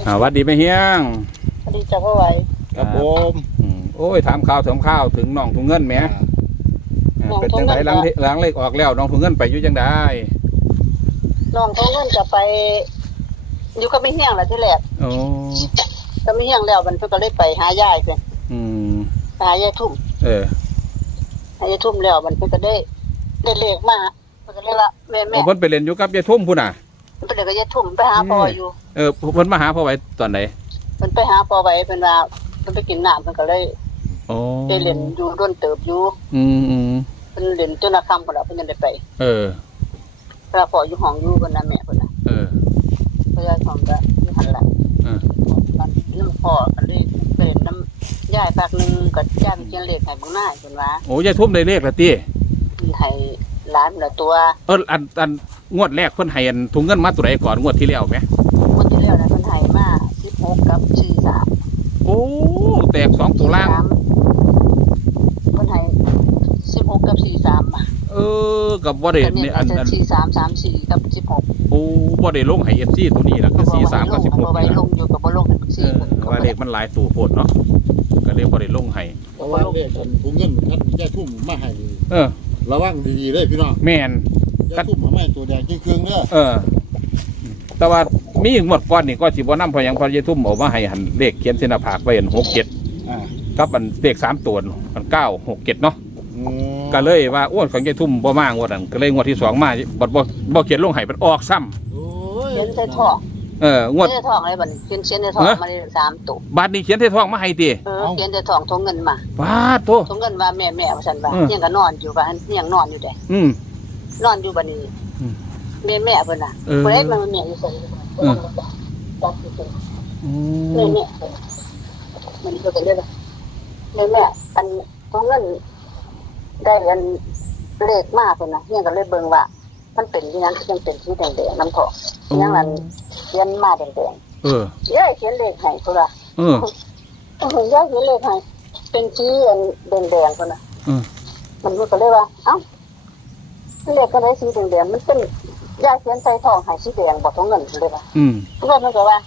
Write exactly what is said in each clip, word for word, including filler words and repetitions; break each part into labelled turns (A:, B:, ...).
A: อ่าวัดดีไหมเฮียง
B: วัดดีจังไหว
C: ครับผม
A: โอ้ยถามข่าวถามข้าวถึงน้องถุงเงินแหมเป็นจังไรล้างล้างเลขออกแล้วน้องถุงเงินไปอยู่จังได้
B: น้องถุงเงินจะไปอยู่กับไม่เฮียงแหละที่แรก
A: โอ้
B: ก็ไม่เฮียงแล้วมันเพิ่นก็เลยไปหายายเพิ่น
A: อืม
B: หายายทุ่ม
A: เออ
B: หายายทุ่มแล้วมันเพิ่นก็ได้ได้เลขมาเพิ่นก็เลยว่าแม่แม่
A: เพิ่นไปเล่นอยู่กับยายทุ่มพุ่นน่ะ
B: เพิ่นเลยก็ยายทุ่มไปหาพ่ออยู่
A: เออเพิ่นมาหาพ่อไว้ตอนไหน
B: เพิ่นไปหาพ่อไว้เพิ่นว่าเพิ่นไปกินน้ำเพิ่นก็เลย
A: โอ้
B: ได้เล่นอยู่ด้นเติบอยู่
A: อืมอืม
B: เพิ่นเล่นจนค่ำพุ่นล่ะเพิ่นยังได้ไป
A: เออ
B: เพราะพ่ออยู่ห้องอยู่เพิ่นน่ะแม่เพิ่นน่ะ
A: เออ
B: เพิ่นก็ของก็อยู่หั่นล่ะ
A: เออ
B: มันน้ำพ่อก็เลยไปเล่นน้ำยายภาคนึงก็ยายไปเขียนเลขให้เบิ่งหน้าเพิ่นว่า
A: โอ้ยายทุ่มได้เลขแล้วติ
B: ให้หลานละตัว
A: เอออันอันงวดแรกเพิ่นให้อันถุงเงินมาตัวใดก่อนงวดที่แล้วไหม
B: งวดที่แล้วนะเพิ่นให้มาสิบหกกับสี่สิบสาม
A: โอ้แตกสองตัวล่าง
B: เพิ่นให้สิบหกกับสี่สิบสามอ่ะ
A: เออกับบ่ได้
B: เนี่ยอันอันสี่สิบสาม สามสิบสี่กับสิบหก
A: โอ้บ่ได้ลงให้ เอฟ ซี ตัวนี้ล่ะคือสี่สิบสามกับสิบหก
B: บ่ไว้ลงอยู่กับบ่ลงให้สี่
A: ว่าเลขมันหลายตัวโพดเนาะก็เลยบ่ได้ลงให้
C: เพราะว่าเลขกันถุงเงินท่านแย่ทุ่มมาให้
A: เออ
C: ระวังดีๆเลยพี่น้อง
A: แม่น
C: แย่ทุ่มมาให้ตัวแดงจริงๆเด้อ
A: เออแต่ว่ามีหมดก่อนนี่ก็สิบ่นำพอหยังพอจะทุ่มเอามาให้หันเลขเขียนเส้นหน้าผากไว้อันหก เจ็ดอ่ากับอันเลขสามตัวอันเก้า หก เจ็ดเนาะก็เลยว่าอ้วนของยายทุ่มบ่มางวดนั้นก็เลยงวดที่สองมาบ่บ่บ่เขียนลงให้มันออกซ้ำ
C: โอ้ย
B: เขียนใส่ท้อง
A: เอองวด
B: ใส่ท้องอะไรบัดเขียนเขียนใส่ท้องมาได้สามตัว
A: บาดนี้เขียนใส่ท้องมาให้ติ
B: เออเขียนใส่ท้องทงเงินมา
A: บาดโต
B: ทงเงินว่าแม่ๆว่าซั่นว่าเฮียงก็นอนอยู่ว่าเฮียงนอนอยู่เด้
A: อืม
B: นอนอยู่บัดนี้แม่ๆเพิ่นน่ะเพิ่นมันแม่อยู่ซั่นเออจับอยู่อืมแม่ๆมันก็เลยว่าแม่ๆอันทงเงินได้อันเลขมากเพิ่นน่ะเฮียงก็เลยเบิ่งว่ามันเป็นที่นั้นยังเป็นที่แดงๆน้ำทองยังนั้นเขียนมาแดงๆ
A: เอ
B: อยายเขียนเลขให้พุ่นล่ะ
A: เออ
B: เออยายเขียนเลขให้เป็นสีอันแดงๆพุ่นน่ะ
A: อือ
B: มันก็เลยว่าเอ้าเลขก็ได้สีแดงๆมันเป็นยายเขียนใส่ทองให้สีแดงบ่ทองเงินเลยว่า
A: อืม
B: เพิ่นมันก็ว่า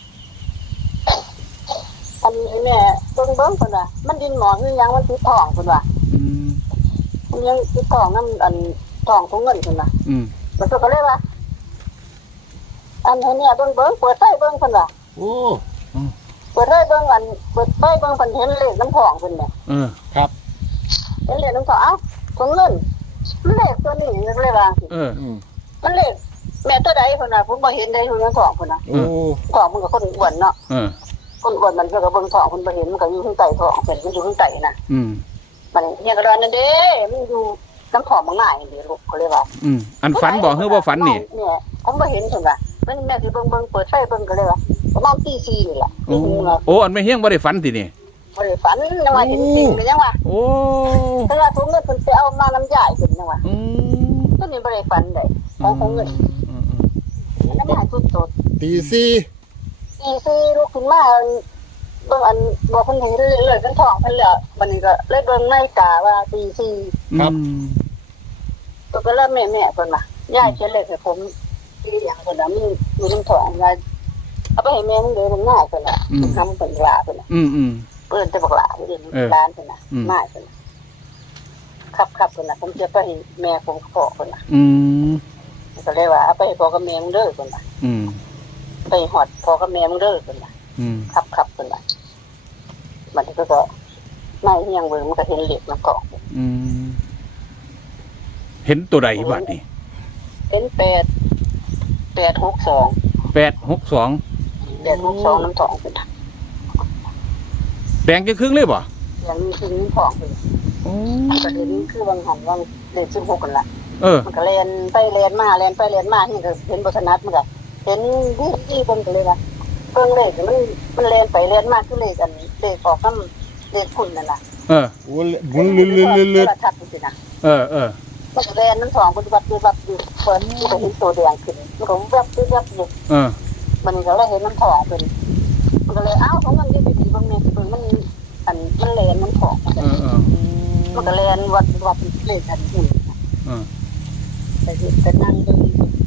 B: อันนี้แม่เบิ่งๆพุ่นว่ามันดินหมอคือหยังมันติดทองพุ่นว่า
A: อืม
B: มันยังติดทองนำอันทองทองเงินพุ่นน่ะ
A: อืม
B: มันก็เลยว่าอันนี้เนี่ยเบิ่งเบิ่งเปิดไฟเบิ่งเพิ่นว่า
C: โอ้
B: เปิดไฟเบิ่งอันเปิดไฟเบิ่งเพิ่นเห็นเลขน้ำทองเพิ่นเนี่ย
A: เออครับ
B: เห็นเลขน้ำทองเอ้าถุงเงินมันเลขตัวนี้เลยว่า
A: เออ
B: มันเลขแม่ตัวใดเพิ่นน่ะผมบ่เห็นได้ถุงเงินทองเพิ่นน่ะ
A: โอ้
B: ทองมันก็คนอ้วนเนาะ
A: เออ
B: คนอ้วนมันก็เบิ่งทองเพิ่นบ่เห็นมันก็อยู่ข้างใต้ทองเพิ่นมันอยู่ข้างใต้น่ะ
A: อืม
B: มันเนี่ยก็ว่านั่นเด้มันอยู่น้ำทองมันง่ายนี่ลูกก็เลยว่า
A: อืมอันฝันบ่คือบ่ฝันนี่
B: เนี่ยผมบ่เห็นเพิ่นว่ามันแม่สิเบิ่งเบิ่งเปิดไฟเบิ่งก็เลยว่าประมาณตีสี่นี่แหละ
A: โอ้โอ้อันไม่เฮียงบ่ได้ฝันตินี่
B: บ่ได้ฝันยังว่าเห็นจริงเป็นยังว่า
A: โอ้
B: แต่ว่าถุงเงินเพิ่นไปเอามาน้ำยายเพิ่นยังว่า
A: อืม
B: ตัวนี้บ่ได้ฝันได้ของของเงินน้ำยายสุดโต
C: ตีสี่
B: ตีสี่ลุกขึ้นมาเบิ่งอันบอกเพิ่นเห็นเลยๆกันท้องเพิ่นแล้วบัดนี้ก็เลยเบิ่งในตาว่าตีสี่
A: ครับ
B: ตัวก็เริ่มแม่ๆเพิ่นว่ายายเขียนเลขให้ผมตีหยังเพิ่นน่ะมีอยู่ในท้องว่าเอาไปให้แม่มึงเด้อมันง่ายเพิ่นน่ะคำเพิ่นว่าเพิ่นน่ะ
A: อืม
B: ๆเพิ่นจะบอกหลานเด้อร้านเพิ่นน่ะมาเพิ่นน่ะครับๆเพิ่นน่ะผมจะไปให้แม่ผมขอเพิ่นน่ะ
A: อืม
B: ก็เลยว่าเอาไปให้พ่อกับแม่มึงเด้อเพิ่นน่ะ
A: อืม
B: ไปฮอดพ่อกับแม่มึงเด้อเพิ่นน่ะ
A: อืม
B: ครับๆเพิ่นน่ะมันก็ก็นายเฮียงเบิ่งมันก็เห็นเลขนำกล่อง
A: อืมเห็นตัวใดบัดนี้
B: เห็นแปด แปดหกสอง
A: แปดหกสอง
B: แปดหกสองน้ำทองเป็น
A: แดงจะครึ่งเลยบ่
B: อย่างนี้คือน้ำทองเป็น
A: โอ้
B: ประเด็นคือบางหันบางเดือนสิบหกกันละ
A: เออ
B: มันก็เรียนไปเรียนมาเรียนไปเรียนมาที่ก็เห็นบทนัดมันก็เห็นที่ที่เบิ่งกันเลยว่าเบิ่งเลขมันมันเรียนไปเรียนมาคือเลขอันเลขออกน้ำเลขคุณนั่นน่ะ
A: เออ
C: โอ้หมุนลื่นๆๆ
B: ชัดจริงๆนะ
A: เออเออ
B: มันก็เรียนน้ำทองปฏิบัติปฏิบัติอยู่เปิดมันก็เห็นตัวแดงขึ้นมันก็แวบแวบอยู่
A: เออ
B: มันก็เลยเห็นน้ำทองเป็นมันก็เลยเอ้าของมันยี่สิบสี่บางเมตรเป็นมันอันมันเลนน้ำทองมันก็มันก็เลนวัดวัดเลนอันหุ่นไปไปนั่งดูกับ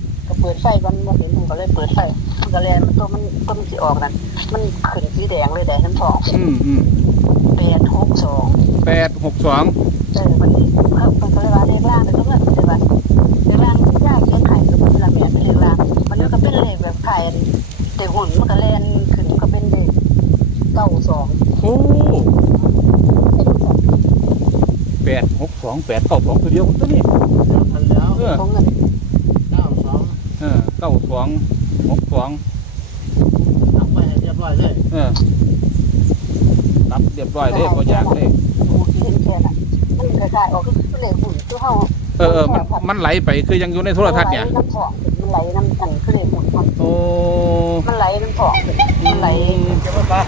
B: เปิดไฟมันบ่เห็นผมก็เลยเปิดไฟมันก็แลนมันตัวมันตัวมันสิออกนั่นมันขึ้นสีแดงเลยแดงทั้งท้อง
A: อืมอืม
B: แปดหกสอง
A: แปดหกสอง
B: เออมันสิเขามันก็เลยว่าเลขล่างเป็นตัวเงินเลยว่าเลขล่างยากเขียนไข่ก็เป็นละเมียดเลขล่างมันก็เป็นเลขแบบไข่เด็กหุ่นมันก็แลนขึ้นก็เป็นเลขเก้าสอง
A: โอ้แปดหกสองแปดเก้าสองตัวเดียวตัวนี้
C: เดี๋ยวพันแล้ว
A: เออ
B: ของเงิน
C: เก้าสอง
A: เออเก้าสองหกสอง
C: ทำไปให้เรียบร้อยเลย
A: เออรับเรียบร้อยเลยก็อยากเลย
B: ดูที่เห็นแค่น่ะมันคล้ายๆออกคือเลขหุ่นคือเฮา
A: เออเออมันมันไหลไปคือยังอยู่ในโทรทัศน์เนี่ย
B: น้ำทองมันไหลน้ำอันคือเลขหุ่นมัน
A: โอ้
B: มันไหลน้ำทองมันไหล
C: เก็บไว้ปะ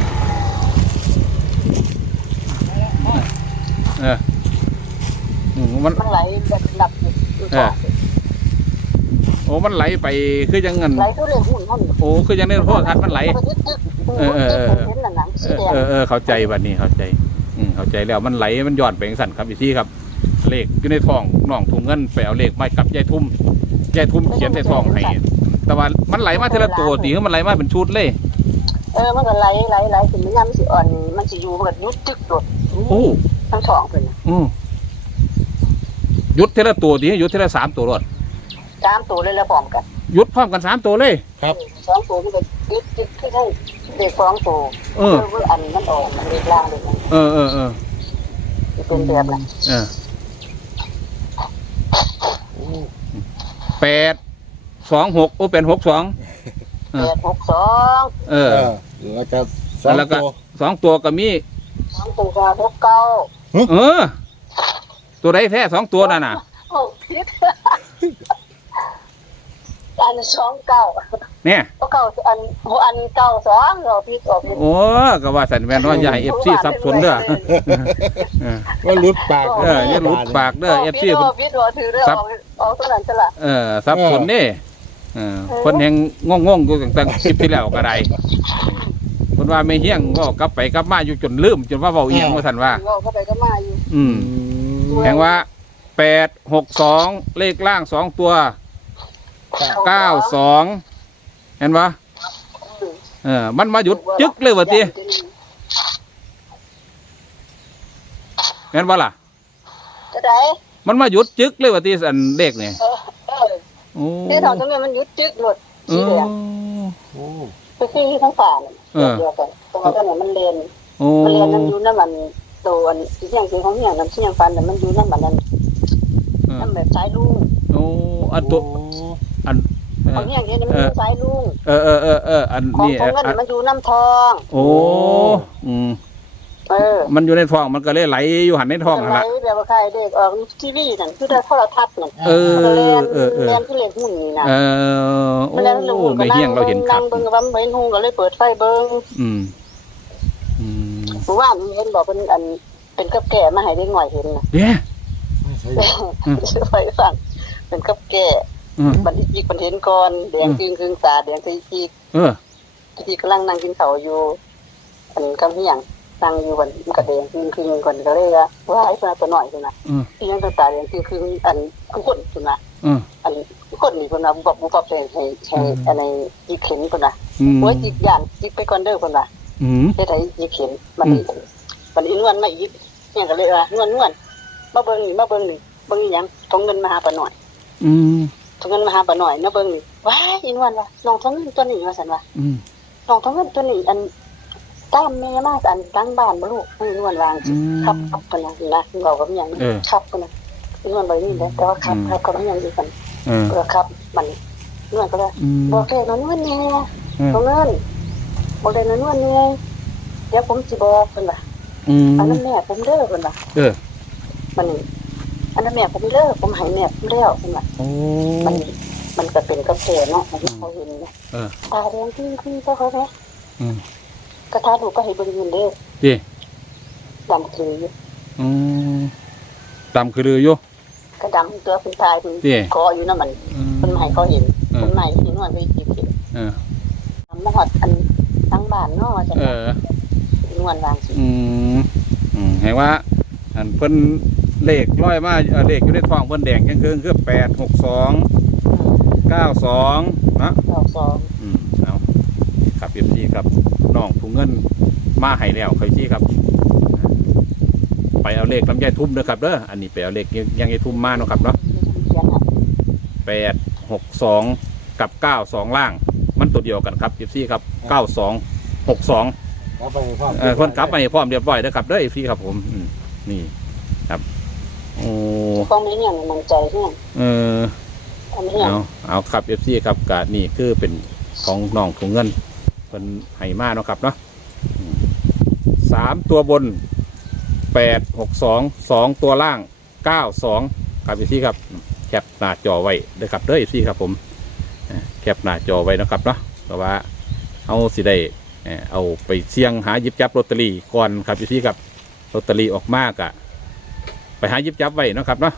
A: เอออืมมัน
B: มันไหลแบบดับอยู่
A: เออ โอ้มันไหลไปคือยังเงิน
B: ไหลคือเลขหุ่นเท่านี้
A: โอ้คือยังในโทรทัศน์มันไหล
B: เออเออเออเห็นหนังสีแดง
A: เออเออเข้าใจบัดนี้เข้าใจ อืมเข้าใจแล้วมันไหลมันย้อนไปอย่างสั่นครับอีกที่ครับ เลขอยู่ในท้องน้องถุงเงินไปเอาเลขมากับยายทุ่มยายทุ่มเขียนในท้องให้แต่ว่ามันไหลมาทีละตัวตีมันไหลมาเป็นชุดเลย
B: เออมันก็ไหลไหลไหลถึงมันยามมันสิอ่อนมันสิอยู่มันก็ยุดจึกหลด
A: โอ้
B: ทั้งสองเพิ่นน่ะ
A: อืมหยุดทีละตัวตีหยุดทีละสามตัวรถ
B: สามตัวเลยแล้วพร้อมกัน
A: หยุดพร้อมกันสามตัวเลย
C: ครับ
B: สองตัวมันก็ยุดจึกคือทั้งเด็กสองตัว
A: เออ
B: คืออันมันออกมันเล็กล่างเด็กนั้น
A: เออเออเออ
B: เป็นแบบนั้น
A: เออแปดสองหกโอ้เป็นหกสอง
B: แปดหกสอง
A: เอ
C: เอ
A: อ
C: อแล้วก็สอง
A: แล้วก็
C: ตัว
A: สองตัวก็มี
B: สองตัวหกเก้า
A: เออ ตัวใดแท้สองตัวนั่นน่ะ
B: โอ้ผิดอันสองเก้า
A: เนี่ย
B: ก็เก้าอันอันเก้าสองเราผิดออกผิด
A: โอ้ก็ว่าสันแมนว่าใหญ่เอฟซีซับสนเด้อเออ
C: ว่าหลุดปาก
A: เอออย่าหลุดปากเด้อเอฟซี
B: ผิดออกผิดออกถือเรื่องออกออกตัวนั้นจะละ
A: เออซับสนนี่เออคนแห่งงงๆอยู่ตั้งๆคลิปที่แล้วก็ได้คนว่าไม่เฮี้ยงก็กลับไปกลับมาอยู่จนลืมจนว่าเบาเอียงว่าสันว่า
B: เราเข้าไปก็มาอยู่
A: อืมแห่งว่าแปดหกสองเลขล่างสองตัวเก้าสองเห็นปะเออมันมาหยุดจึ๊กเลยวะทีเห็นปะล่ะ
B: จะได้
A: มันมาหยุดจึ๊กเลยวะทีอันเลขเนี่ย
B: เออเออ
A: โอ้
B: ที่ทองตรงนี้มันยุดจึกหมด
A: เอ
B: สีแด
A: อง
C: โอ้
B: ไปที่ทั้งฝ่าเดียวกันตรงนั้นมันเลน
A: โอ้
B: มันเลนน้ำยูน้ำมันโดนที่อย่างที่ของอย่างน้ำที่อย่างฟันแต่มันยูน้ำมันนั้นน้ำแบบสายลุง
A: โอ้อันตัวอัน
B: ของอย่างนี้มันยูสายลุง
A: เออเออเออเอออัน
B: ของ
A: นี้
B: ของเงินมันยูน้ำทอง
A: โอ้อืม
B: เออ
A: มันอยู่ในท้องมันก็เลยไหลอยู่หันในท้องนั่น
B: ไหล
A: ละ
B: แบบว่าใครเด็กออกทีวีนั่นคือได้โทรทัศน์นั่น
A: เออ
B: มันเลน
A: เออเออ
B: เลนคือเลนหุ่นนี่นะ
A: เออโอ้
B: มันเลนหุ่นก็
A: ไม่
B: นั่
A: เฮี้ย
B: ง
A: งเราเห็นขั
B: นั่
A: บ
B: งเบิ้งกับเบิ้งหุ่นก็เลยเปิดไฟเบิ้ง
A: อืมอืม
B: หรือว่าเห็นบอกเป็นอันเป็นกับแก่มาให้ได้หน่อยเห็นนะ
A: เนี่ย
C: ไม่ใช่
B: ชื่อไฟสั่งเป็นกับแก่
A: อืม
B: บันทีจีกบันเทนก่อนแดงจึงครึ่งตาแดงทีจีก
A: เออ
B: ทีกำลังนั่งกินข้าวอยู่อันกำเฮียงนั่งอยู่บันกระแดงครึ่งครึ่งก่อนก็เลยว่าว่าไอ้คนตัวหน่อยคนน่ะ
A: อืม
B: ที่ยังตาแดงครึ่งครึ่งอันทุกคนคนน่ะ
A: อืม
B: อันทุกคนนี่คนน่ะบอกบุบบอกให้ให้ให้อันในจีเข็นคนน่ะ
A: อืม
B: โอ้ยจีกย่านจีกไปก่อนเด้อคนน่ะ
A: อืม
B: เฮ็ดให้จีเข็นมันมันอีนวลมาอีกเนี่ยก็เลยว่านวลนวลมาเบิ่งนี่มาเบิ่งนี่เบิ่งอีหยังทงเงินมาหาปาหน่อย
A: อืม
B: ทงเงินมาหาปาหน่อยนะเบิ่งนี่ว้ายอีนวลว่าน้องทงเงินตัวนี้ว่าซั่นว่า
A: อืม
B: น้องทงเงินตัวนี้อันตามแม่มาอันตั้งบ้านบ่ลูกอีนวลวาจังซี่ครับครับปานนั้นนะเราก็มีหยังครับปานนั้นอีนวลบ่ได้ยินแต่ว่าครับครับก็มีหยังอีกกัน
A: เออ
B: เออครับมันนวลก็เลย
A: อืม
B: บอกแค่นวลแน่
A: เออ
B: ทงเงินบอกเลยนวลแน่เดี๋ยวผมสิบอกเพิ่นว่า
A: อืม
B: อันนั้นแม่ผมเด้อเพิ่นว่า
A: เออ
B: มันอันนั้นแม่ผมเลิกผมใหายแม่ผมแล้วมันว่า
A: โอ้
B: มันมันก็เป็นกระแสเนาะที่เขาเห็นเนี่ย
A: เออ
B: ตาแดงขึ้นขึ้นเจ้าเขาไหม
A: อืม
B: กระทาดูก็ให้เบิ่งเงินเด้อ
A: จี
B: ดำคืออยู่
A: อืมตามคือลืออยู่
B: กระดำตัวคุณตายคุณ
A: จี
B: คออยู่นั่นมัน
A: อืม
B: คนใหม่เขาเห็น
A: เอ
B: ค
A: อน
B: ใหม่ที่นวดไปจีบเห็น
A: เออ
B: ทำมาหอดอันทั้งบ้านเนาะจัง
A: เออ
B: นวดวางสิ
A: อืมอืมเห็นว่า อันเพิ่นเลขร้อยมาเอ่อเลขอยู่ในท้องเพิ่นแดงยังคือคือแปดหกสองเก้าสองนะ
B: เก้าสอง
A: อืมเอาครับเอฟซีครับน้องถุงเงินมาให้แล้วครับพี่ครับไปเอาเลขลำไยทุ่มเด้อครับเด้ออันนี้ไปเอาเลขยังไงทุ่มมาเนาะครับเนาะแปดหกสองกับเก้าสองล่างมันตัวเดียวกันครับเอฟซีครับเก้าสองหกสอง
C: แล้วไปพร้อม
A: เออคนกลับมาให้พร้อมเรียบร้อยเด้อครับเด้อเอฟซีครับผมอืมนี่ครับโอ้
B: ต้องไม่เนี่ยมันใจเนี่ย
A: เออ
B: อันนี้เนี่ย
A: เอาเอาครับเอฟซีครับกะนี่คือเป็นของน้องถุงเงินเป็นไห่มาเนาะครับเนาะอืมสามตัวบนแปดหกสองสองตัวล่างเก้าสองครับเอฟซีครับแคปหน้าจอไว้เด้อครับเด้อเอฟซีครับผมอ่าแคปหน้าจอไว้นะครับเนาะเพราะว่าเอาสิได้เอ่อเอาไปเสี่ยงหาหยิบจับลอตเตอรี่ก่อนครับเอฟซีครับลอตเตอรี่ออกมากะไปหาหยิบจับไว้เนาะครับเนาะ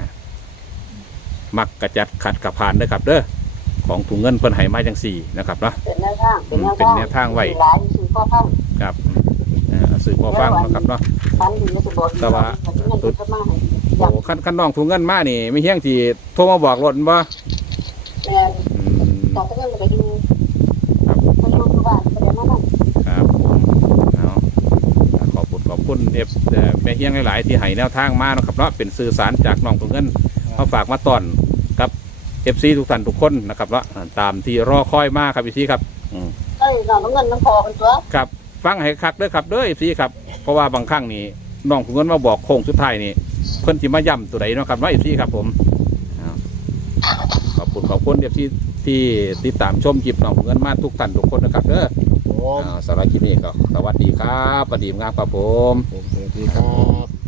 A: มักกระจัดขัดกระพานเด้อครับเด้อของถุงเงินเพิ่นให้มาจังสี่นะครับเนาะ
B: เป็นแนวทาง
A: เป็นแนวทางไว้
B: หลายสี่ข้อพัง
A: ครับเอ่อสื่อพอฟังนะครับเนาะ
B: มันอยู่ในสมบูรณ์
A: แต่ว่า
B: เงินก็มาให้
A: โอ้ขั้นขั้นน้องถุงเงินมานี่ไม่เฮี้ยงที่โทรมาบอกรถบ่
B: แม่
A: อืม
B: ต่อไปเงินไปดู
A: ครับ
B: ไปดูที่บ้านไปเดี๋ยวมานั่ง
A: ครับเอาขอบคุณขอบคุณเอฟเอ่อแม่เฮี้ยงหลายๆที่ให้แนวทางมาเนาะครับเนาะเป็นสื่อสารจากน้องถุงเงินมาฝากมาต้อนกับเอฟซีทุกท่านทุกคนนะครับเนาะตามที่รอคอยมาครับพี่ซีครับอืม
B: เอ้ยน้องเงินมันพอกันตัว
A: ครับฟังให้คักเด้อครับเด้อเอฟซีครับเพราะว่าบางครั้งนี่น้องถุงเงินมาบอกโค้งสุดท้ายนี่เพิ่นสิมาย้ำตัวใดเนาะครับว่าเอฟซีครับผมอ้าวขอบคุณขอบคุณเอฟซีที่ติดตามชมคลิปน้องถุงเงินมาทุกท่านทุกคนนะครับเด้อ
C: ผม
A: อ่าสำหรับคลิปนี้ก็สวัสดีครับสวัสดีงามครับผม
C: ผมสวัสดีครับ